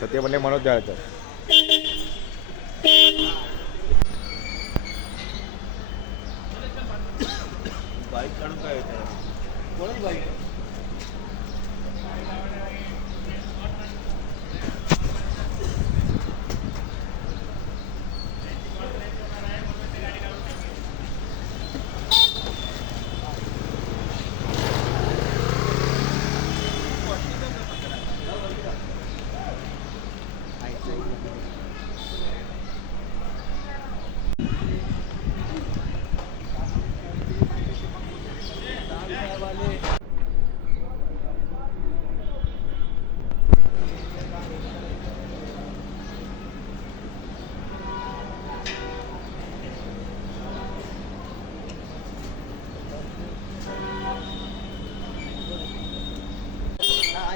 तर ते म्हणले मनोज जायचं अबकी बार अबकी बाईक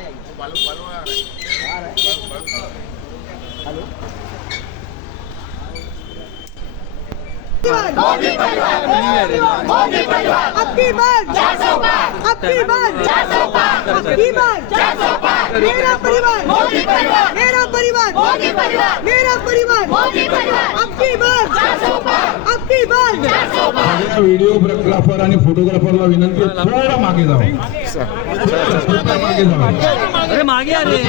अबकी बार मेरा परिवार मेरा परिवार परिवार व्हिडिओग्राफर आणि फोटोग्राफरला विनंती आहे, थोडं मागे जावं मागे जावं अरे मागे आले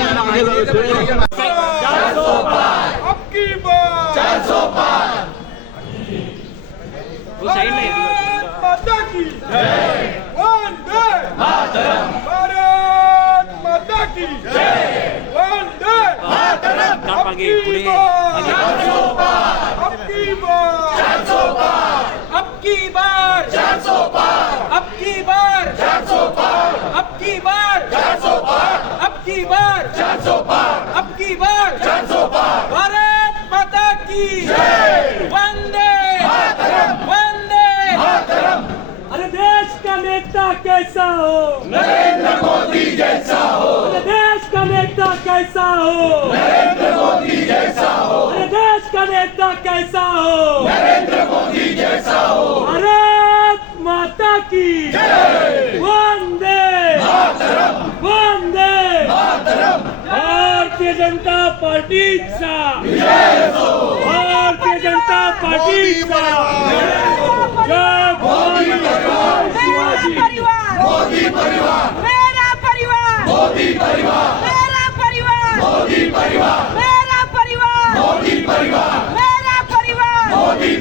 मागे पुढे. अब की बार चार सौ पार अब की बार चार सौ पार अब की बार चार सौ पार अब की बार चार सौ पार अब की बार चार सौ पार अब की बार चार सौ पार भारत माता की जय वंदे वंदे अरे देश का नेता कैसा हो? नरेंद्र मोदी जैसा हो। अरे देश का नेता कैसा हो? नरेंद्र मोदी जैसा हो। अरे देश का नेता कैसा हो? नरेंद्र मोदी जैसा हो। भारत माता की वंदे। वंदे। भारतीय जनता पार्टीचा भारतीय जनता पार्टीचा परिवार मेरा परिवार। मोदी परिवार। मेरा परिवार। मोदी परिवार। मेरा परिवार। मोदी परिवार। मेरा परिवार। मोदी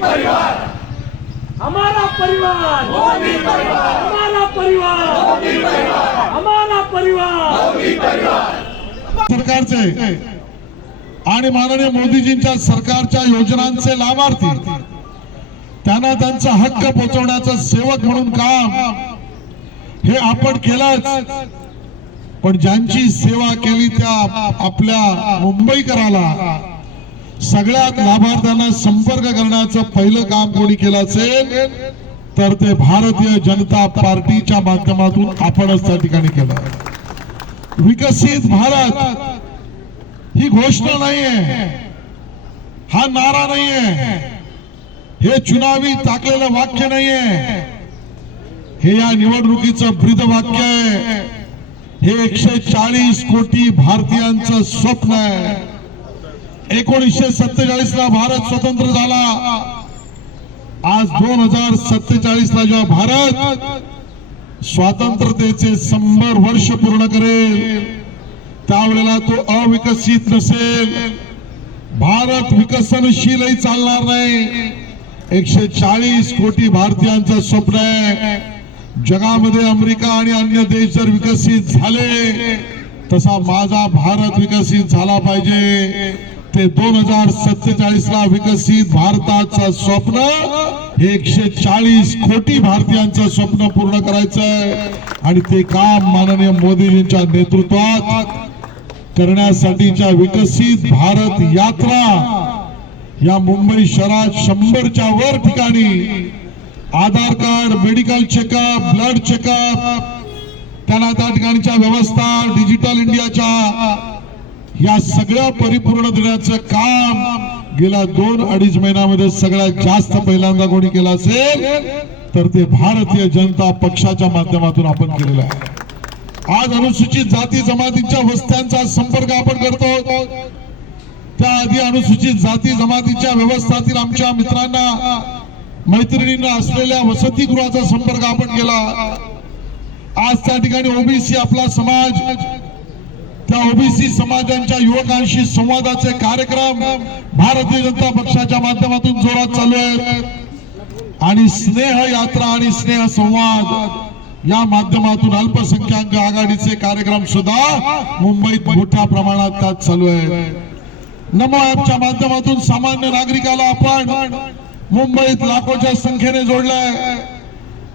हमारा परिवार। मोदी परिवार। हमारा परिवार। मोदी परिवार। हमारा परिवार। सरकारचे आणि माननीय मोदीजींच्या सरकारच्या योजनांचे लाभार्थी त्यांना त्यांचा हक्क पोहोचवण्याचं सेवक म्हणून काम हे आपण केलंच. पण ज्यांची सेवा केली त्या आपल्या मुंबईकराला सगळ्यात लाभार्थ्यांना संपर्क करण्याचं पहिलं काम कोणी केलं असेल तर ते भारतीय जनता पार्टीच्या माध्यमातून आपणच त्या ठिकाणी केलं. विकसित भारत ही घोषणा नाहीये. हा नारा नाहीये. हे चुनावी टाकलेलं वाक्य नाहीये. हे या निवडणुकीचं ब्रीद वाक्य आहे. हे एकशे चाळीस कोटी भारतीयांचं स्वप्न आहे. एकोणीसशे सत्तेचाळीस ला भारत स्वतंत्र झाला. आज दोन हजार सत्तेचाळीस ला जेव्हा भारत स्वातंत्र्यतेचे शंभर वर्ष पूर्ण करेल त्यावेळेला तो अविकसित नसेल. भारत विकसनशीलही चालणार नाही. एकशे चाळीस कोटी भारतीयांचं स्वप्न आहे. जगामध्ये अमेरिका आणि अन्य देश जर विकसित झाले तसा माझा भारत विकसित झाला पाहिजे. ते दोन हजार सत्तेचाळीस ला विकसित भारताचं स्वप्न हे एकशे चाळीस कोटी भारतीयांचं स्वप्न पूर्ण करायचंय. आणि ते काम माननीय मोदीजींच्या नेतृत्वात करण्यासाठीच्या विकसित भारत यात्रा या मुंबई शहरात शंभरच्या वर ठिकाणी Aadhaar card medical checkup blood checkup त्याला त्या ठिकाणच्या व्यवस्था डिजिटल इंडियाच्या या सगळ्या परिपूर्ण देण्याचं काम गेल्या दोन अडीच महिन्यामध्ये सगळ्यात जास्त पहिल्यांदा कोणी केलं असेल तर ते भारतीय जनता पक्षाच्या माध्यमातून आपण केलेलं आहे. आज अनुसूचित जाती जमातीच्या वस्त्यांचा संपर्क आपण करतो. त्याआधी अनुसूचित जाती जमातीच्या व्यवस्थातील आमच्या मित्रांना मैत्रिणींना असलेल्या वसतिगृहाचा संपर्क आपण केला. आज त्या ठिकाणी ओबीसी आपला समाज त्या ओबीसी समाजांच्या युवकांशी संवादाचे कार्यक्रम भारतीय जनता पक्षाच्या माध्यमातून जोरात चालू आहेत. आणि स्नेह यात्रा आणि स्नेह संवाद या माध्यमातून अल्पसंख्याक आघाडीचे कार्यक्रम सुद्धा मुंबईत मोठ्या प्रमाणात त्यात चालू आहेत. नमो ऍपच्या माध्यमातून सामान्य नागरिकाला आपण मुंबईत लाखोच्या संख्येने जोडलंय.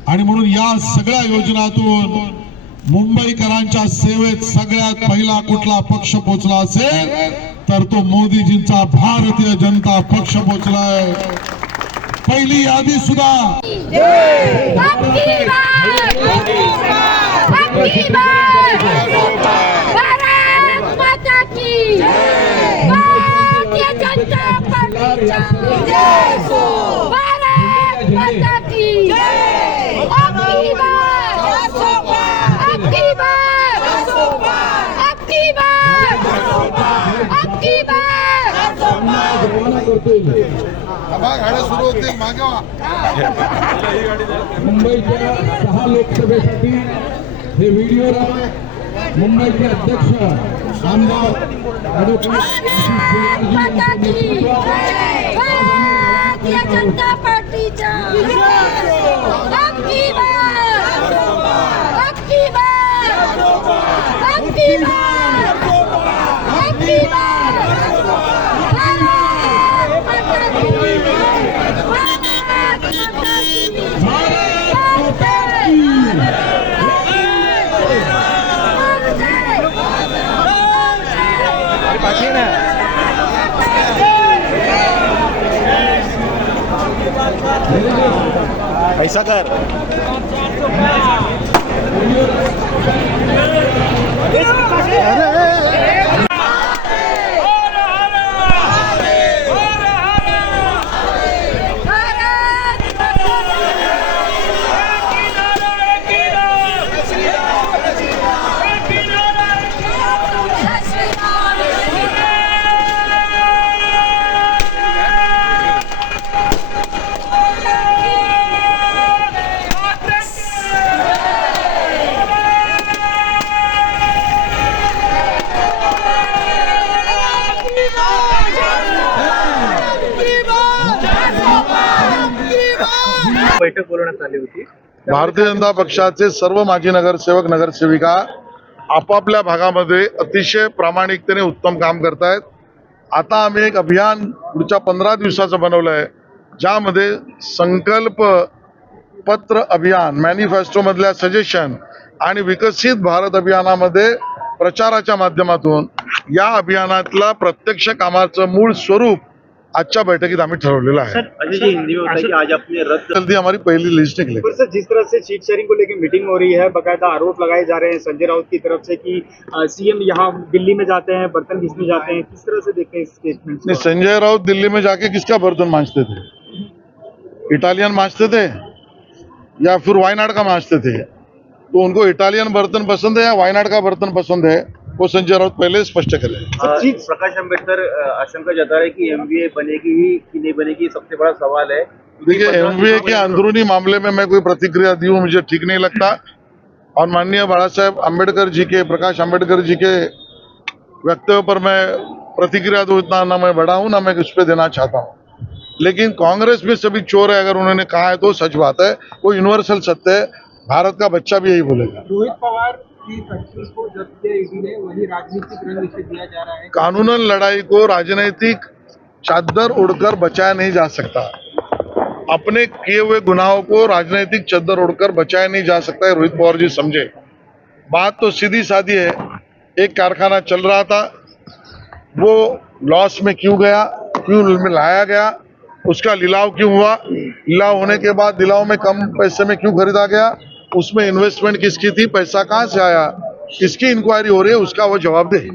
आणि म्हणून या सगळ्या योजनातून मुंबईकरांच्या सेवेत सगळ्यात पहिला कुठला पक्ष पोचला असेल तर तो मोदीजींचा भारतीय जनता पक्ष पोचलाय. पहिली यादी सुद्धा. भारत माता की भारतीय जनता पार्टीचा भारत माता की आपकी बार आपकी बार आपकी बार आपकी बार गाड्या सुरू मागे मुंबईच्या सहा लोकसभेसाठी हे व्हिडिओ मुंबईचे अध्यक्ष आमदार भारत माता की भारतीय जनता पार्टीचा आपकी बार आपकी बार आपकी बार आपकी बार भारत माता की भारत माता की बाकी आहे ना पैसा कर भारत बैठक बोलवण्यात आली होती भारतीय जनता पक्षाचे सर्व माजी नगरसेवक नगरसेविका आपापल्या भागामध्ये अतिशय प्रामाणिकतेने उत्तम काम करतायत. आता आम्ही एक अभियान पुढच्या पंधरा दिवसाचं बनवलं आहे ज्यामध्ये संकल्प पत्र अभियान मॅनिफेस्टो मधल्या सजेशन आणि विकसित भारत अभियानामध्ये प्रचाराच्या माध्यमातून या अभियानातला प्रत्यक्ष कामाचं मूळ स्वरूप आजच्या बैठकीत आम्ही ठरवलेलं आहे. अजय जी हिंदी में बताइए आज आपने रद्द जल्दी हमारी पहली लिस्ट निकलेगी. पर सर जिस तरह से सीट शेयरिंग को लेकर मीटिंग हो रही है बकायदा आरोप लगाए जा रहे हैं संजय राउत की तरफ़ से कि सीएम यहाँ दिल्ली में जाते हैं बर्तन घिसने जाते हैं किस तरह से देखते हैं स्टेटमेंट नहीं संजय राउत दिल्ली में जाके किसका बर्तन मांजते थे? इटालियन मांजते थे? या फिर वायनाड का मांजते थे? तो उनको इटालियन बर्तन पसंद है या वायनाड का बर्तन पसंद है? वो संजय राउत पहले स्पष्ट करें प्रकाश अंबेडकर आशंका जता रहे कि एमबीए बनेगी ही कि नहीं बनेगी सबसे बड़ा सवाल है। देखिए एमबीए के अंदरूनी मामले में मैं कोई प्रतिक्रिया दी हूँ मुझे ठीक नहीं लगता। और माननीय बाला साहेब अंबेडकर जी के प्रकाश अंबेडकर जी के वक्तव्य पर मैं प्रतिक्रिया दूँ इतना ना मैं बड़ा हूँ ना मैं उस पर देना चाहता हूँ। लेकिन कांग्रेस में सभी चोर है अगर उन्होंने कहा है तो सच बात है वो यूनिवर्सल सत्य है। भारत का बच्चा भी यही बोलेगा। रोहित पवार की फैक्ट्री को जब्त ईडी ने वही राजनीतिक रंग इसे दिया जा रहा कानूनन लड़ाई को राजनीतिक चादर उड़कर बचाया नहीं जा सकता। अपने किए हुए गुनाहों को राजनीतिक चादर उड़कर बचाया नहीं जा सकता रोहित पवार जी समझे। बात तो सीधी सादी है, एक कारखाना चल रहा था, वो लॉस में क्यों गया, क्यों में लाया गया, उसका लिलाव क्यों हुआ, लिलाव होने के बाद लिलाव में कम पैसे में क्यों खरीदा गया उसमें इन्वेस्टमेंट किसकी थी? पैसा कहाँ से आया? किसकी इंक्वायरी हो रही है? उसका वो जवाब दे।